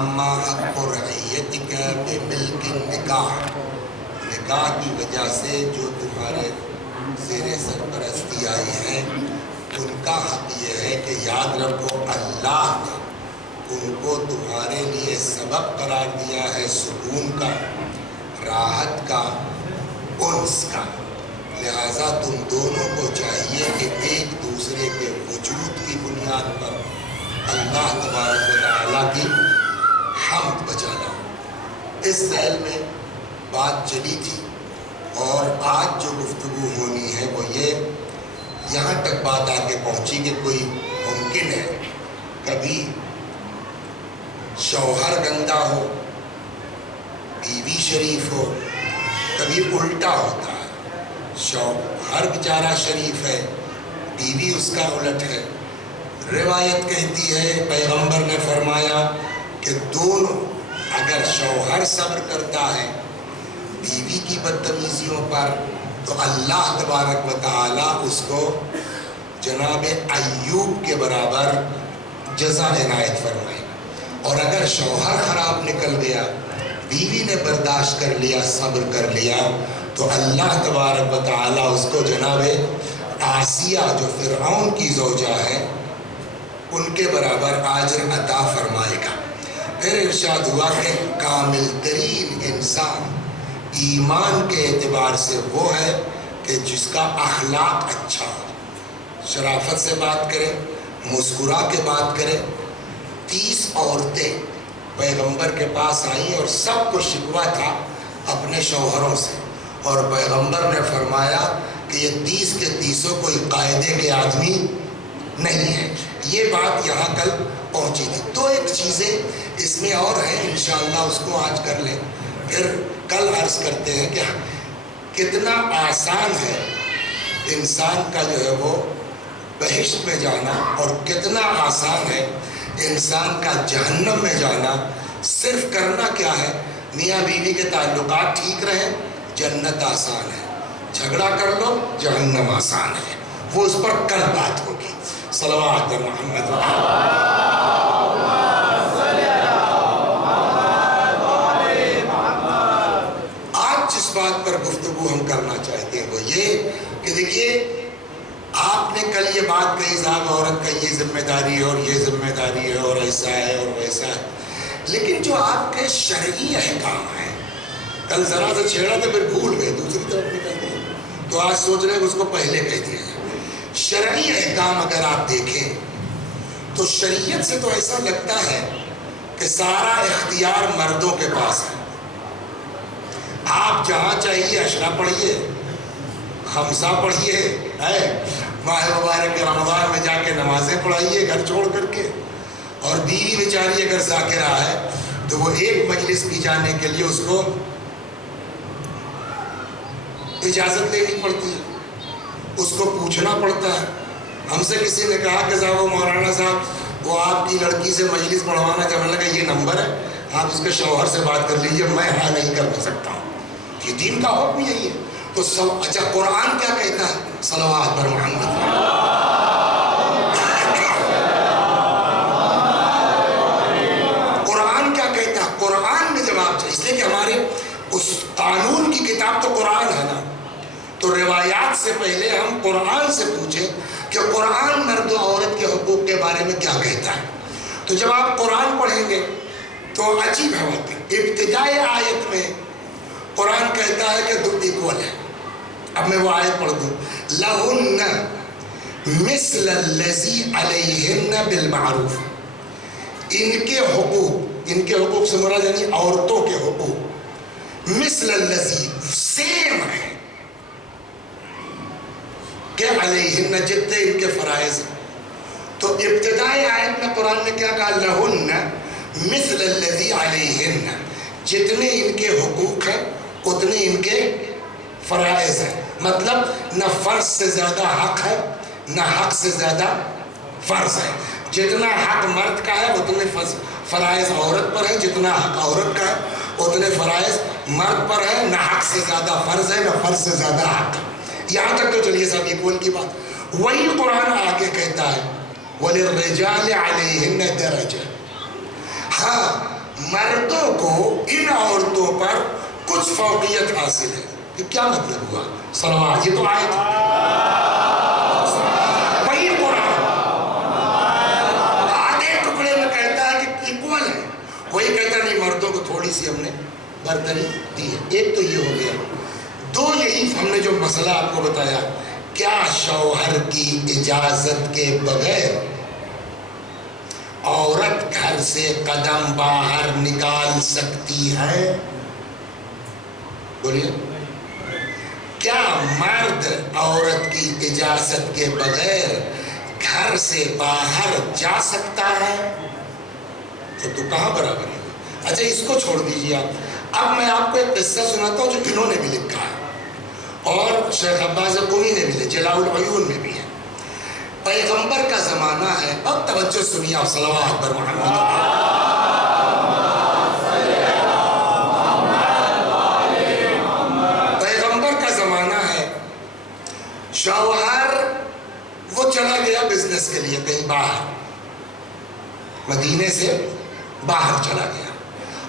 فَأَمَّا حَقُّ رَعِيَّتِكَ بِمِلْكِ النِّکَاح، نکاح کی وجہ سے جو تمہارے زیر سرپرستی آئی ہیں ان کا حق یہ ہے کہ یاد رکھو اللہ نے ان کو تمہارے لیے سبب قرار دیا ہے سکون کا، راحت کا، انس کا۔ لہٰذا تم دونوں کو چاہیے کہ ایک دوسرے کے وجود کی بنیاد پر اللہ تبارک و تعالیٰ کی حمد بجا لاؤ۔ اس ذیل میں بات چلی تھی اور آج جو گفتگو ہونی ہے وہ یہ یہاں تک بات آ کے پہنچی کہ کوئی ممکن ہے کبھی شوہر گندا ہو بیوی شریف ہو، کبھی الٹا ہوتا ہے، شوہر بیچارہ شریف ہے بیوی اس کا الٹ ہے۔ روایت کہتی ہے پیغمبر نے فرمایا کہ دونوں اگر شوہر صبر کرتا ہے بیوی کی بدتمیزیوں پر تو اللہ تبارک و تعالیٰ اس کو جناب ایوب کے برابر جزا عنایت فرمائے، اور اگر شوہر خراب نکل گیا بیوی نے برداشت کر لیا صبر کر لیا تو اللہ تبارک و تعالیٰ اس کو جناب آسیہ جو فرعون کی زوجہ ہے ان کے برابر اجر عطا فرمائے گا۔ پھر ارشاد ہوا کہ کامل ترین انسان ایمان کے اعتبار سے وہ ہے کہ جس کا اخلاق اچھا ہو، شرافت سے بات کرے، مسکرا کے بات کرے۔ 30 عورتیں پیغمبر کے پاس آئیں اور سب کو شکوہ تھا اپنے شوہروں سے، اور پیغمبر نے فرمایا کہ یہ 30 کے 30 کوئی قاعدے کے آدمی نہیں ہے۔ یہ بات یہاں کل پہنچی تھی۔ تو ایک چیزیں اس میں اور ہیں، انشاءاللہ اس کو آج کر لیں، پھر کل عرض کرتے ہیں کہ کتنا آسان ہے انسان کا جو ہے وہ بہشت میں جانا اور کتنا آسان ہے انسان کا جہنم میں جانا۔ صرف کرنا کیا ہے، میاں بیوی کے تعلقات ٹھیک رہیں، جنت آسان ہے، جھگڑا کر لو جہنم آسان ہے۔ وہ اس پر کل بات ہوگی۔ صلوات محمد آج جس بات پر گفتگو ہم کرنا چاہتے ہیں وہ یہ کہ دیکھیے آپ نے کل یہ بات کہی صاحب عورت کا یہ ذمہ داری ہے اور یہ ذمہ داری ہے اور ایسا ہے اور ویسا ہے، لیکن جو آپ کے شرعی احکام ہیں کل ذرا سے چھیڑا تو پھر بھول گئے دوسری طرف نکل گئے، تو آج سوچ رہے ہیں کہ اس کو پہلے کہہ دیا جائے۔ شرعی احکام اگر آپ دیکھیں تو شریعت سے تو ایسا لگتا ہے کہ سارا اختیار مردوں کے پاس ہے۔ آپ جہاں چاہیے عشرہ پڑھیے، خمسہ پڑھیے، ماہ مبارک رمضان میں جا کے نمازیں پڑھائیے گھر چھوڑ کر کے، اور بیوی بیچاری اگر ذاکرہ ہے تو وہ ایک مجلس بھی جانے کے لیے اس کو اجازت لینی پڑتی ہے، اس کو پوچھنا پڑتا ہے۔ ہم سے کسی نے کہا کہ صاحب مولانا صاحب وہ آپ کی لڑکی سے مجلس پڑھوانا، جب میں نے کہا یہ نمبر ہے آپ اس کے شوہر سے بات کر لیجئے، میں ہاں نہیں کر سکتا ہوں، یہ دین کا حکم یہی ہے۔ تو اچھا قرآن کیا کہتا ہے؟ صلوات پر محمد۔ قرآن کیا کہتا ہے؟ قرآن میں جب آپ اس لیے کہ ہمارے اس قانون کی کتاب تو قرآن ہے نا، تو روایات سے پہلے ہم قرآن سے پوچھیں کہ قرآن مرد و عورت کے حقوق کے بارے میں کیا کہتا ہے۔ تو جب آپ قرآن پڑھیں گے تو عجیب ہے بات ہے، ابتدائی آیت میں قرآن کہتا ہے کہ دو ایکول ہے۔ اب میں وہ آیت پڑھ دوں، لَهُنَّ مِثْلَ الَّذِي عَلَيْهِنَّ بِالْمَعْرُوفِ، ان کے حقوق سے مراد یعنی عورتوں کے حقوق، مثل الذی سیم ہے کہ علیہن جتنے ان کے فرائض ہیں۔ تو ابتدائی آیت میں قرآن نے کیا کہا؟ لہن مثل الذی علیہن، جتنے ان کے حقوق ہیں اتنے ان کے فرائض ہیں، مطلب نہ فرض سے زیادہ حق ہے نہ حق سے زیادہ فرض ہے۔ جتنا حق مرد کا ہے اتنے فرائض عورت پر ہے، جتنا حق عورت کا ہے اتنے فرائض مرد پر ہے، نہ حق سے زیادہ فرض ہے نہ فرض سے زیادہ حق ہے۔ یہاں تک تو چلیے صاحب ایکول کی بات۔ وہی قرآن آگے کہتا ہے وَلِلرِّجَالِ عَلَيْهِنَّ دَرَجَةٌ، ہاں مردوں کو ان عورتوں پر کچھ فوقیت حاصل ہے. کہ کیا مطلب ہوا؟ صلوات، یہ تو آیت ہے، وہی قرآن آدھے ٹکڑے میں کہتا ہے کہ ایکول ہے، وہی کہتا ہے نہیں مردوں کو تھوڑی سی ہم نے برتری دی ہے. ایک تو یہ ہو گیا. دو، یہی ہم نے جو مسئلہ آپ کو بتایا، کیا شوہر کی اجازت کے بغیر عورت گھر سے قدم باہر نکال سکتی ہے؟ بولیے. کیا مرد عورت کی اجازت کے بغیر گھر سے باہر جا سکتا ہے؟ تو کہاں برابر ہے؟ اچھا اس کو چھوڑ دیجیے آپ. اب میں آپ کو ایک قصہ سناتا ہوں جو انہوں نے بھی لکھا ہے اور شیخ عباس قمی نے بھی، جلاء العیون میں بھی ہے. پیغمبر کا زمانہ ہے. اب توجہ سنیے آپ، صلوات پر محمد. پیغمبر کا زمانہ ہے. شوہر وہ چلا گیا بزنس کے لیے کہیں باہر، مدینے سے باہر چلا گیا.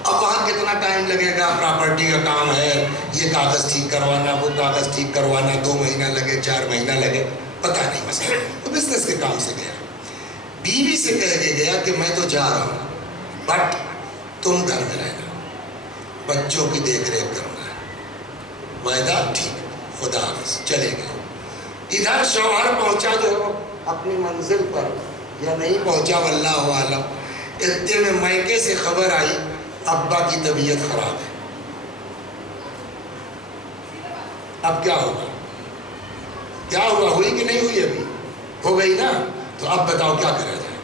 اب وہاں کتنا ٹائم لگے گا؟ پراپرٹی کا کام ہے، یہ کاغذ ٹھیک کروانا، وہ کاغذ ٹھیک کروانا، 2 مہینہ لگے، 4 مہینہ لگے، پتہ نہیں مسئلہ. تو بزنس کے کام سے گیا. بیوی سے کہہ کے گیا کہ میں تو جا رہا ہوں بٹ تم گھر میں رہنا، بچوں کی دیکھ ریکھ کرنا ہے. وعدہ؟ ٹھیک، خدا حافظ. چلے گئے. ادھر شوہر پہنچا جو اپنی منزل پر یا نہیں پہنچا واللہ عالم. اتنے میں میکے سے خبر آئی ابا کی طبیعت خراب ہے. اب کیا ہوگا؟ کیا ہوا؟ ہوئی کہ نہیں ہوئی؟ ابھی ہو گئی نا. تو اب بتاؤ کیا کرا جائے.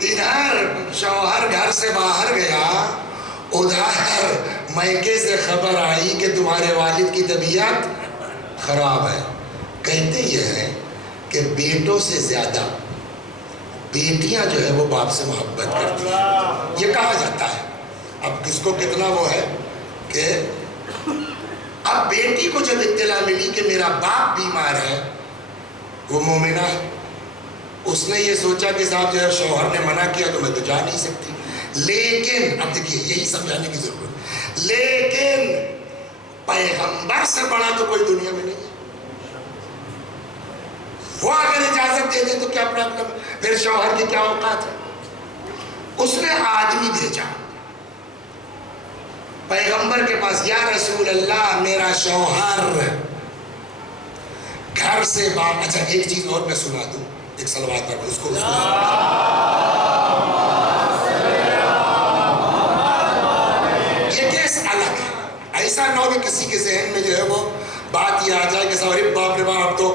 ادھر شوہر گھر سے باہر گیا، ادھر میکے سے خبر آئی کہ تمہارے والد کی طبیعت خراب ہے. کہتے یہ ہے کہ بیٹوں سے زیادہ بیٹیاں جو ہے وہ باپ سے محبت کرتی ہیں. یہ کہا جاتا ہے. اب کس کو کتنا وہ ہے کہ اب بیٹی کو جب اطلاع ملی کہ میرا باپ بیمار ہے، وہ مومنہ ہے، اس نے یہ سوچا کہ صاحب جو ہے شوہر نے منع کیا تو میں تو جا نہیں سکتی. لیکن اب دیکھیے یہی سمجھانے کی ضرورت، لیکن پیغمبر سے بڑا تو کوئی دنیا میں نہیں ہے. وہ اگر اجازت دے دے تو کیا پرابلم؟ پھر شوہر کی کیا اوقات ہے؟ اس نے آدمی بھیجا پیغمبر کے پاس، یا رسول اللہ میرا شوہر گھر سے باہر. اچھا ایک چیز اور میں سنا دوں، ایک صلوات پر اس کو یہ کیس الگ ہے. ایسا نہ ہو کہ کسی کے ذہن میں جو ہے وہ بات یہ آ جائے کہ سوری باپ رے باپ اب تو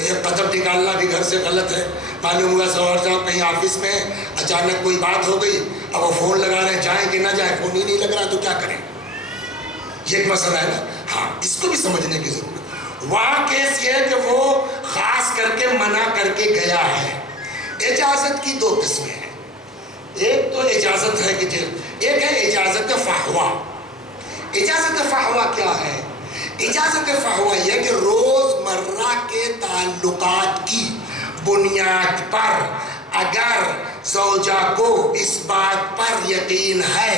یہ قدم نکالنا بھی گھر سے غلط ہے. معلوم ہوا شوہر صاحب کہیں آفس میں ہیں، اچانک کوئی بات ہو گئی، اب وہ فون لگا رہے ہیں، جائیں کہ نہ جائیں، فون ہی نہیں لگ رہا تو کیا کریں؟ یہ ایک مسئلہ ہے نا. ہاں اس کو بھی سمجھنے کی ضرورت. وہاں کیس یہ ہے کہ وہ خاص کر کے منع کر کے گیا ہے. اجازت کی 2 قسمیں ہیں. ایک تو اجازت ہے کہ ایک ہے اجازت فحوہ. اجازت فحوہ کیا ہے؟ اجازت فحوہ یہ کہ روزمرہ کے تعلقات کی بنیاد پر اگر زوجہ کو اس بات پر یقین ہے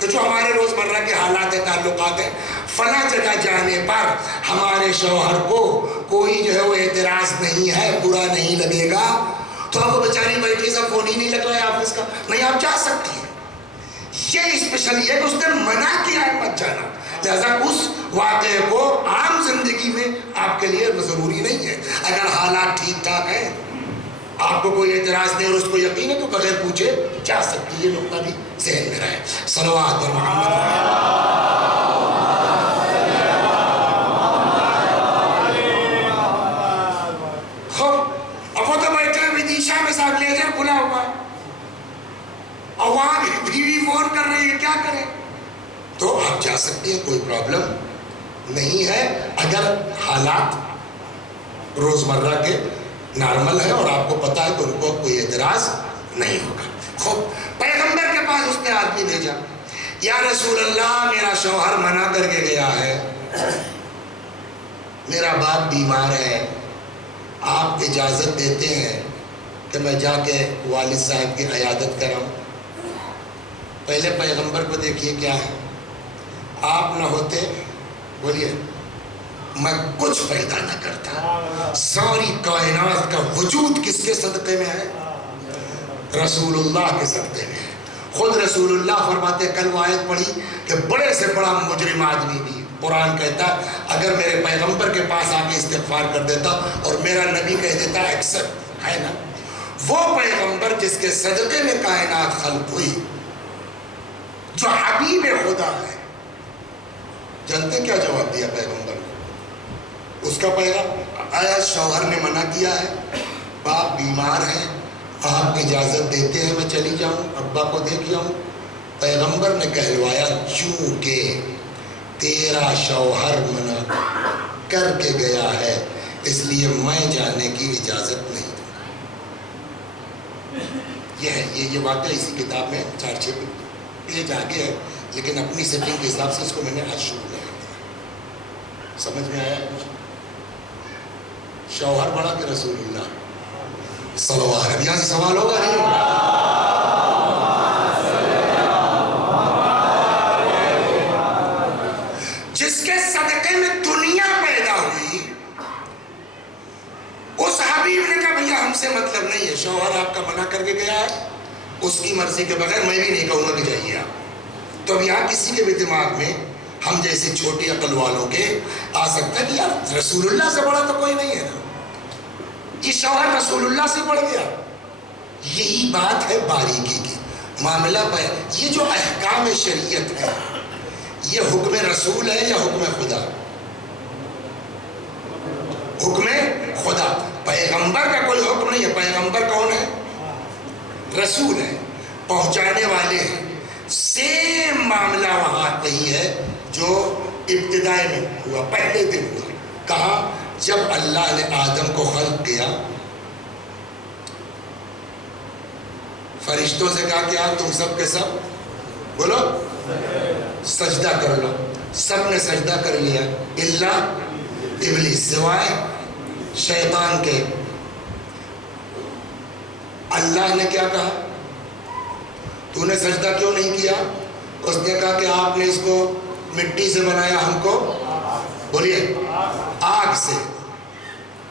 کہ جو ہمارے روزمرہ کے حالات تعلقات ہیں، فلاں جگہ جانے پر ہمارے شوہر کو کوئی جو ہے وہ اعتراض نہیں ہے، برا نہیں لگے گا، تو اب وہ بیچاری بیٹھی سب فون ہی نہیں لگ رہا ہے آفس کا، نہیں آپ جا سکتی ہیں. یہ اسپیشل یہ کہ اس نے منع کیا ہے مت جانا، لہذا اس واقعے کو عام زندگی میں آپ کے لیے ضروری نہیں ہے. اگر حالات ٹھیک ٹھاک ہیں، آپ کو کوئی اعتراض نہیں اور اس کو یقین ہے تو بغیر پوچھے جا سکتی ہے. یہ نقطہ بھی ذہن میں رہے. صلوات پر محمد. اب وہ تو بیٹھے ودیشا میں صاحب لیزر کھلا ہوا ہے اور وہاں بیوی فون کر رہی ہے، کیا کریں؟ تو آپ جا سکتے ہیں، کوئی پرابلم نہیں ہے اگر حالات روزمرہ کے نارمل ہے اور آپ کو پتا ہے کہ ان کو کوئی اعتراض نہیں ہوگا. خوب پیغمبر کے پاس اس نے آدمی بھیجا، یا رسول اللہ میرا شوہر منع کر کے گیا ہے، میرا باپ بیمار ہے، آپ اجازت دیتے ہیں کہ میں جا کے والد صاحب کی عیادت کراؤں؟ پہلے پیغمبر کو دیکھیے کیا ہے، آپ نہ ہوتے بولیے میں کچھ پیدا نہ کرتا. ساری کائنات کا وجود کس کے صدقے میں ہے؟ رسول اللہ کے صدقے میں ہے. خود رسول اللہ فرماتے، کل وہ آیت پڑھی کہ بڑے سے بڑا مجرم آدمی بھی قرآن کہتا اگر میرے پیغمبر کے پاس آ کے استغفار کر دیتا اور میرا نبی کہہ دیتا ایکسپٹ ہے نا، وہ پیغمبر جس کے صدقے میں کائنات خلق ہوئی، جو حبیب خدا ہے، جانتے کیا جواب دیا پیغمبر نے؟ اس کا پیغام آیا شوہر نے منع کیا ہے، باپ بیمار ہے، آپ اجازت دیتے ہیں میں چلی جاؤں ابا کو دیکھ جاؤں؟ پیغمبر نے کہلوایا چونکہ تیرا شوہر منع کر کے گیا ہے اس لیے میں جانے کی اجازت نہیں دوں. یہ ہے یہ واقعہ اسی کتاب میں 4-6 پیج آگے ہے، لیکن اپنی سیٹنگ کے حساب سے اس کو میں نے آج شروع کر دیا. سمجھ میں آیا کچھ؟ شوہر بڑا کہ رسول اللہ صلوات ہے. یہاں سے سوال ہوگا نہیں ہوگا؟ جس کے صدقے میں دنیا پیدا ہوئی، اس حبیب نے کہا بھیا ہم سے مطلب نہیں ہے، شوہر آپ کا منع کر کے گیا ہے، اس کی مرضی کے بغیر میں بھی نہیں کہوں گا کہ جائیے آپ. تو اب یہاں کسی کے بھی دماغ میں ہم جیسے چھوٹی عقل والوں کے آ سکتا ہے کہ یار رسول اللہ سے بڑا تو کوئی نہیں ہے نا، یہ شوہر رسول اللہ سے بڑھ گیا. یہی بات ہے باریکی کی. معاملہ یہ جو احکام شریعت ہے یہ حکم رسول ہے یا حکم خدا؟ حکم خدا. پیغمبر کا کوئی حکم نہیں ہے. پیغمبر کون ہے؟ رسول ہے، پہنچانے والے ہیں. سیم معاملہ وہاں وہی ہے جو ابتدائی میں ہوا، پہلے دن ہوا. کہا جب اللہ نے آدم کو خلق کیا، فرشتوں سے کہا کہ تم سب کے سب بولو سجدہ کر لو. سب نے سجدہ کر لیا الا ابلیس، سوائے شیطان کے. اللہ نے کیا کہا؟ تو نے سجدہ کیوں نہیں کیا؟ اس نے کہا کہ آپ نے اس کو مٹی سے بنایا، ہم کو بولیے آگ سے.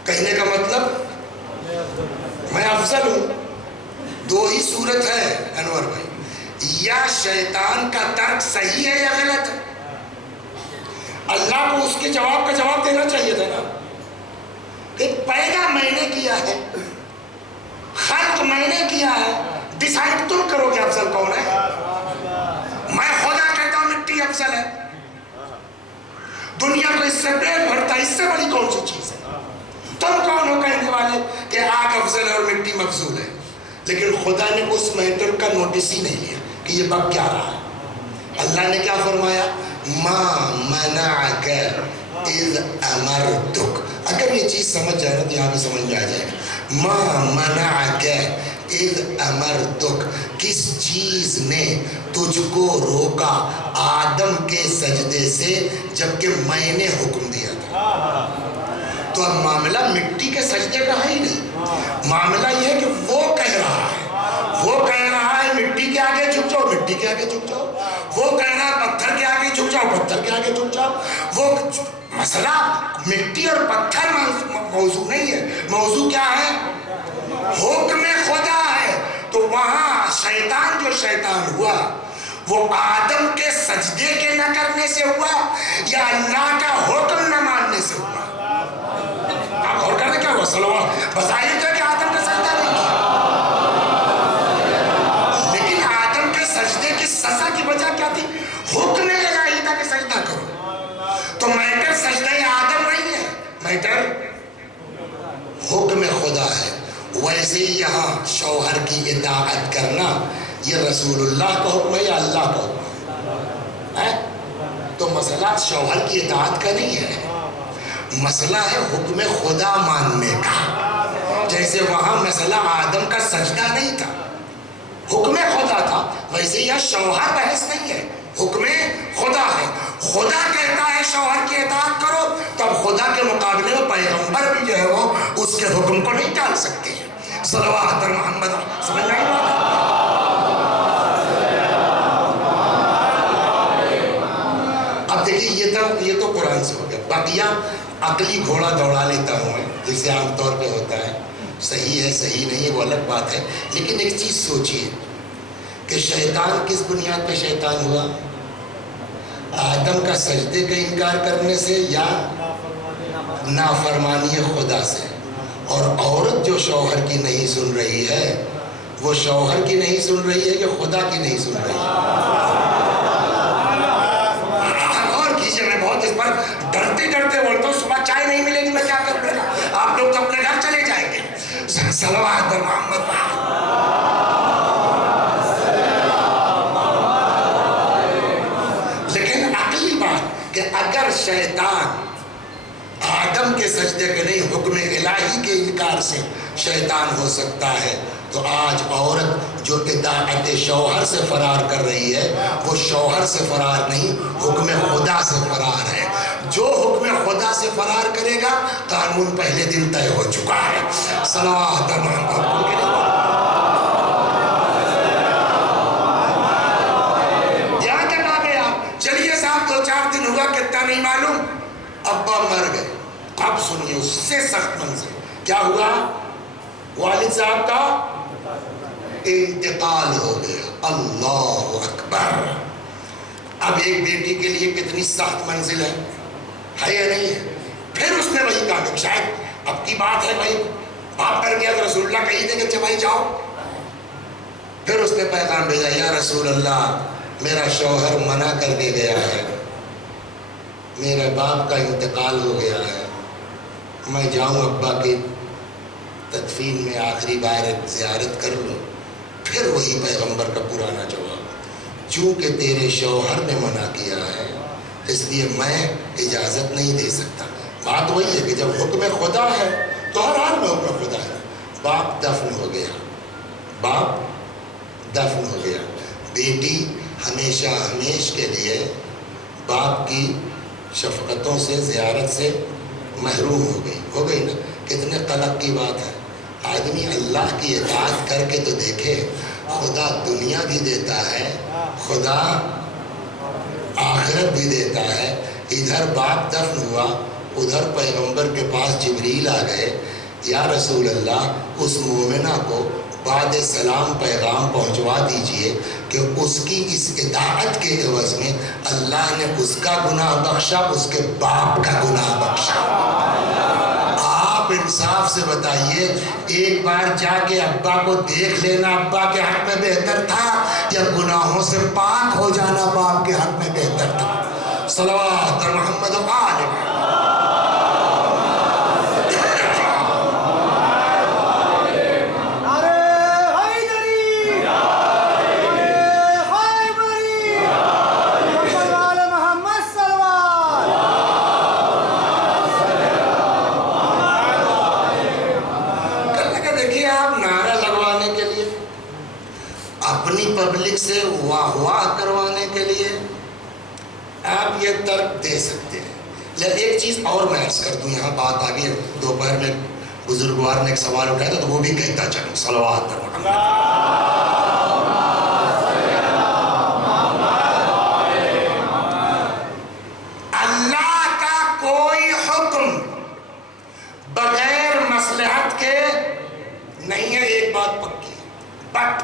کہنے کا مطلب میں افضل ہوں. دو ہی صورت ہے انور بھائی، یا شیطان کا ترک صحیح ہے یا غلط ہے. اللہ کو اس کے جواب کا جواب دینا چاہیے تھا نا کہ پیدا میں نے کیا ہے، خلق میں نے کیا ہے، ڈیسائیڈ تم کرو کہ افضل کون ہے. میں خدا کہتا ہوں مٹی افضل ہے. دنیا کو اس سے پیٹ بھرتا ہے، اس سے بڑی کون سی چیز ہے؟ تم کون ہو کہنے والے کہ آگ افضل ہے اور مٹی مفضول ہے؟ لیکن خدا نے اس میٹر کا نوٹس ہی نہیں لیا کہ یہ بک کیا رہا ہے. اللہ نے کیا فرمایا؟ ما منعک اذ امرتک. اگر یہ چیز سمجھ جائے نا تو یہاں پہ سمجھ میں آ جائے گا. ما منعک اذ امرتک، کس چیز نے تجھ کو روکا آدم کے سجدے سے جبکہ میں نے حکم دیا تھا. تو اب معاملہ مٹی کے سجدے کا ہے ہی نہیں. معاملہ یہ ہے کہ وہ کہہ رہا ہے مٹی کے آگے جھک جاؤ، مٹی کے آگے جھک جاؤ. وہ کہہ رہا ہے پتھر کے آگے جھک جاؤ، پتھر کے آگے جھک جاؤ. وہ مسئلہ مٹی اور پتھر موضوع نہیں ہے. موضوع کیا ہے؟ حکم خدا ہے. تو وہاں شیطان جو شیطان ہوا وہ آدم کے سجدے کے نہ کرنے سے ہوا یا اللہ کا حکم نہ ماننے سے ہوا؟ آپ غور کرنے کیا ہوا؟ صلوات بظاہر تو کہ آدم کا سجدہ نہیں کیا، لیکن آدم کے سجدے کی سزا کی وجہ کیا تھی؟ حکم الہی تھا کہ سجدہ کرو. تو میٹر سجدہ آدم نہیں ہے، میٹر حکم خدا ہے. ویسے ہی یہاں شوہر کی اطاعت کرنا یہ رسول اللہ کا حکم ہے یا اللہ کا حکم ہے؟ تو مسئلہ شوہر کی اطاعت کا نہیں ہے، مسئلہ ہے حکم خدا ماننے کا. جیسے وہاں مسئلہ آدم کا سجدہ نہیں تھا، حکم خدا تھا، ویسے یہ شوہر بحث نہیں ہے، حکم خدا ہے. خدا کہتا ہے شوہر کی اطاعت کرو، تب خدا کے مقابلے میں پیغمبر بھی جو ہے وہ اس کے حکم کو نہیں ٹال سکتے. صلوات محمد. سمجھ میں آئی بات؟ دیکھیے یہ تو قرآن سے ہو گیا. بقیہ عقلی گھوڑا دوڑا لیتا ہوں میں، جسے عام طور پہ ہوتا ہے. صحیح ہے صحیح نہیں ہے وہ الگ بات ہے، لیکن ایک چیز سوچیے کہ شیطان کس بنیاد پہ شیطان ہوا؟ آدم کا سجدے کا انکار کرنے سے یا نافرمانی خدا سے. اور عورت جو شوہر کی نہیں سن رہی ہے، وہ شوہر کی نہیں سن رہی ہے کہ خدا کی نہیں سن رہی ہے؟ اور کیجئے، میں بہت اس پر ڈرتے ڈرتے بولتا ہوں. صبح چائے نہیں ملے گی میں کیا کروں گا؟ آپ لوگ تو اپنے گھر چلے جائیں گے. صلوات پر محمد. لیکن عقلی بات کہ اگر شیطان آدم کے سجدے کے نہیں، حکم الہی کے انکار سے شیطان ہو سکتا ہے، تو آج عورت جو اطاعت شوہر سے فرار کر رہی ہے، وہ شوہر سے فرار نہیں، حکم خدا سے فرار ہے. جو حکم خدا سے فرار کرے گا، قانون پہلے دن طے ہو چکا ہے. صلوات محمد. یہاں تک آ گئے آپ. چلیے صاحب 2-4 دن ہوا، کتنا نہیں معلوم، ابا مر گئے. اب سنیے اس سے سخت منظر کیا ہوا؟ والد صاحب کا انتقال ہو گیا. اللہ اکبر. اب ایک بیٹی کے لیے کتنی سخت منزل ہے یا نہیں ہے؟ پھر اس نے وہی کہا کہ شاید اب کی بات ہے بھائی، باپ کر گیا تو رسول اللہ کہی دیں کہ بھائی جاؤ. پھر اس نے پیغام بھیجا، یا رسول اللہ میرا شوہر منع کر کے گیا ہے، میرے باپ کا انتقال ہو گیا ہے، میں جاؤں ابا کی تدفین میں آخری بار زیارت کر لوں. پھر وہی پیغمبر کا پرانا جواب، چونکہ تیرے شوہر نے منع کیا ہے اس لیے میں اجازت نہیں دے سکتا. بات وہی ہے کہ جب حکم خدا ہے تو ہر حال میں حکم خدا ہے. باپ دفن ہو گیا، باپ دفن ہو گیا. بیٹی ہمیشہ ہمیش کے لیے باپ کی شفقتوں سے، زیارت سے محروم ہو گئی نا. کتنے قلق کی بات ہے. آدمی اللہ کی اطاعت کر کے تو دیکھے، خدا دنیا بھی دیتا ہے، خدا آخرت بھی دیتا ہے. ادھر باپ دفن ہوا، ادھر پیغمبر کے پاس جبریل آ گئے، یا رسول اللہ اس مومنہ کو بعد سلام پیغام پہنچوا دیجئے کہ اس کی اس اطاعت کے عوض میں اللہ نے اس کا گناہ بخشا، اس کے باپ کا گناہ بخشا. آپ انصاف سے بتائیے، ایک بار جا کے ابا کو دیکھ لینا ابا کے حق میں بہتر تھا یا گناہوں سے پاک ہو جانا باپ کے حق میں بہتر تھا؟ صلوات محمد و آل محمد. پبلک سے واہ واہ کروانے کے لیے آپ یہ ترک دے سکتے ہیں. لیکن ایک چیز اور میں عرض کر دوں، یہاں بات آگے دوپہر میں بزرگوار نے ایک سوال اٹھایا تھا تو وہ بھی کہتا چلوں. صلوات محمد. اللہ کا کوئی حکم بغیر مصلحت کے نہیں ہے. ایک بات پکی، بٹ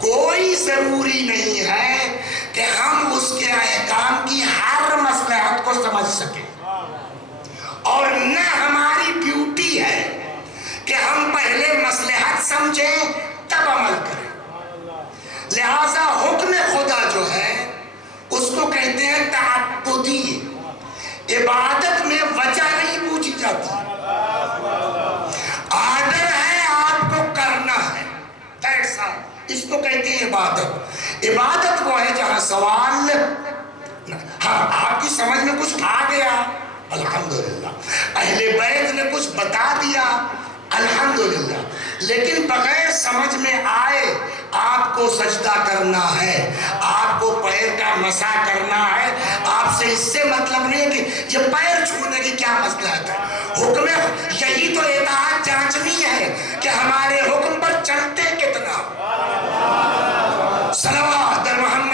کوئی ضروری نہیں ہے کہ ہم اس کے احکام کی ہر مصلحت کو سمجھ سکیں، اور نہ ہماری ڈیوٹی ہے کہ ہم پہلے مصلحت سمجھیں تب عمل کریں. لہذا حکم خدا جو ہے اس کو کہتے ہیں تعبدی. عبادت میں وجہ نہیں پوچھی جاتی، آرڈر ہے آپ کو کرنا ہے، اس کو کہتے ہیں عبادت. عبادت وہ ہے جہاں سوال، ہاں آپ کی سمجھ میں کچھ آ گیا الحمدللہ، اہل بیت نے کچھ بتا دیا الحمدللہ، لیکن بغیر سمجھ میں آئے آپ کو سجدہ کرنا ہے، آپ کو پیر کا مسح کرنا ہے. آپ سے اس سے مطلب نہیں کہ یہ پیر چھونے کی کیا مصلحت ہے. حکم یہی تو اطاعت جانچنی ہے کہ ہمارے حکم پر چلتے کتنا. صلوات محمد.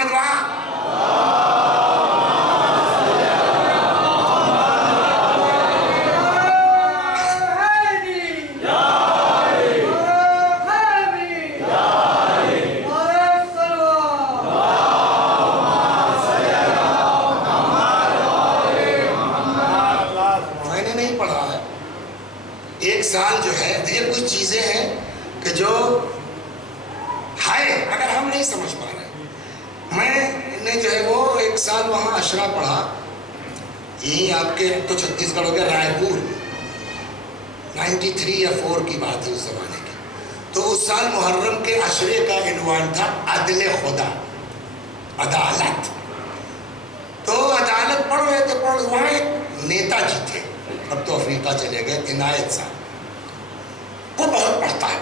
سال جو ہے یہ کچھ چیزیں ہیں کہ جو ہے اگر ہم نہیں سمجھ پا رہے. میں نے جو ہے وہ 1 سال وہاں اشرا پڑھا، یہی آپ کے تو چھتیس گڑھ ہو گیا، رائے پور 93 یا 4 کی بات ہے اس زمانے کی. تو اس سال محرم کے عشرے کا عنوان تھا عدل خدا، عدالت. تو عدالت پڑھ رہے تھے، وہاں ایک نیتا جی تھے، اب تو افریقہ چلے گئے، عنایت صاحب. وہ بہت پڑھتا ہے،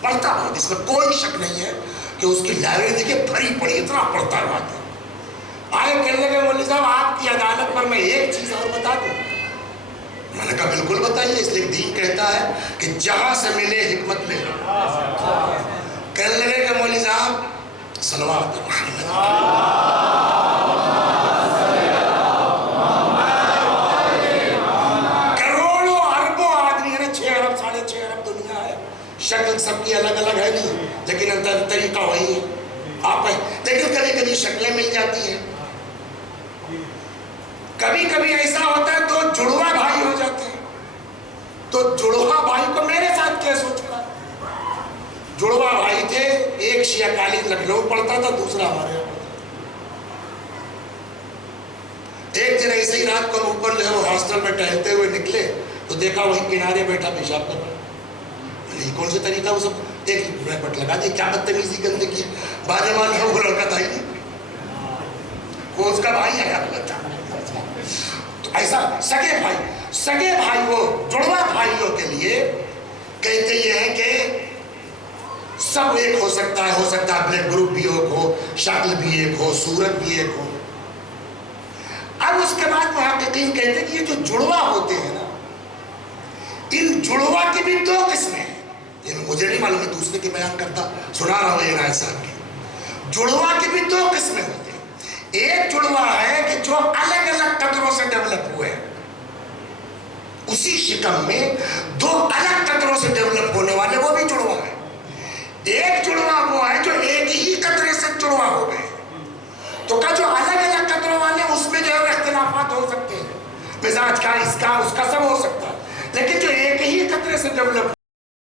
پڑھتا بہت، اس میں کوئی شک نہیں ہے کہ اس کی لائبریری دیکھیے بھری پڑی، اتنا پڑھتا ہوا تھا. آئے کہنے لگے مولوی صاحب آپ کی عدالت پر میں ایک چیز اور بتا دوں. میں نے کہا بالکل بتائیے، اس لیے دین کہتا ہے کہ جہاں سے ملے حکمت لے لو. کہنے لگے کہ مولوی صاحب صلوات محمد، کروڑوں اربوں آدمی ہے نا، 6 ارب 6.5 ارب دنیا ہے، شکل سب کی الگ الگ ہے نہیں، لیکن طریقہ وہی ہے آپ ہے. لیکن کبھی کبھی شکلیں مل جاتی ہیں، کبھی کبھی ایسا ہوتا ہے تو جڑوا بھائی ہو جاتے ہیں. تو جڑوا بھائی کو میرے ساتھ کیسے ہو چکا؟ جڑوا بھائی تھے، ایک شیعہ کالج لکھنؤ پڑھتا تھا، دوسرا ہمارے یہاں. ایک دن ایسے ہی رات کو اوپر جو ہے وہ ہاسٹل میں ٹہلتے ہوئے نکلے تو دیکھا وہی کنارے بیٹھا پیشاب کر رہا. یہ کون سے طریقہ، وہ سب ایک ریپٹ لگا دی، کیا بدتمیزی گندگی ہے. باجمان ہے وہ لڑکا تھا ہی نہیں، وہ اس کا بھائی آیا بتا. تو ایسا سگے بھائی وہ جڑوا بھائیوں کے لیے کہتے یہ ہیں کہ سب ایک ہو سکتا ہے بلڈ گروپ بھی ایک ہو، شکل بھی ایک ہو، صورت بھی ایک ہو. اب اس کے بعد محققین کہتے ہیں کہ یہ جو جڑوا ہوتے ہیں نا، ان جڑوا کی بھی 2 قسمیں ہیں. مجھے نہیں معلوم، میں دوسرے کے بیان کرتا سنا رہا ہوں عنایت صاحب کی. جڑوا کی بھی 2 قسمیں ہوتے ہیں. ایک جڑوا ہے کہ جو الگ الگ قطروں سے ڈیولپ ہوئے ہیں، اسی شکم میں 2 الگ قطروں سے ڈیولپ ہونے والے، وہ بھی جڑوا ہے. ایک جڑوا وہ ہے جو ایک ہی قطرے سے جڑوا ہو گئے. تو جو الگ الگ قطروں والے اس میں جو ہے اختلافات ہو سکتے ہیں، مزاج کا، اس کا، اس کا، سب ہو سکتا ہے. لیکن جو ایک ہی قطرے سے ڈیولپ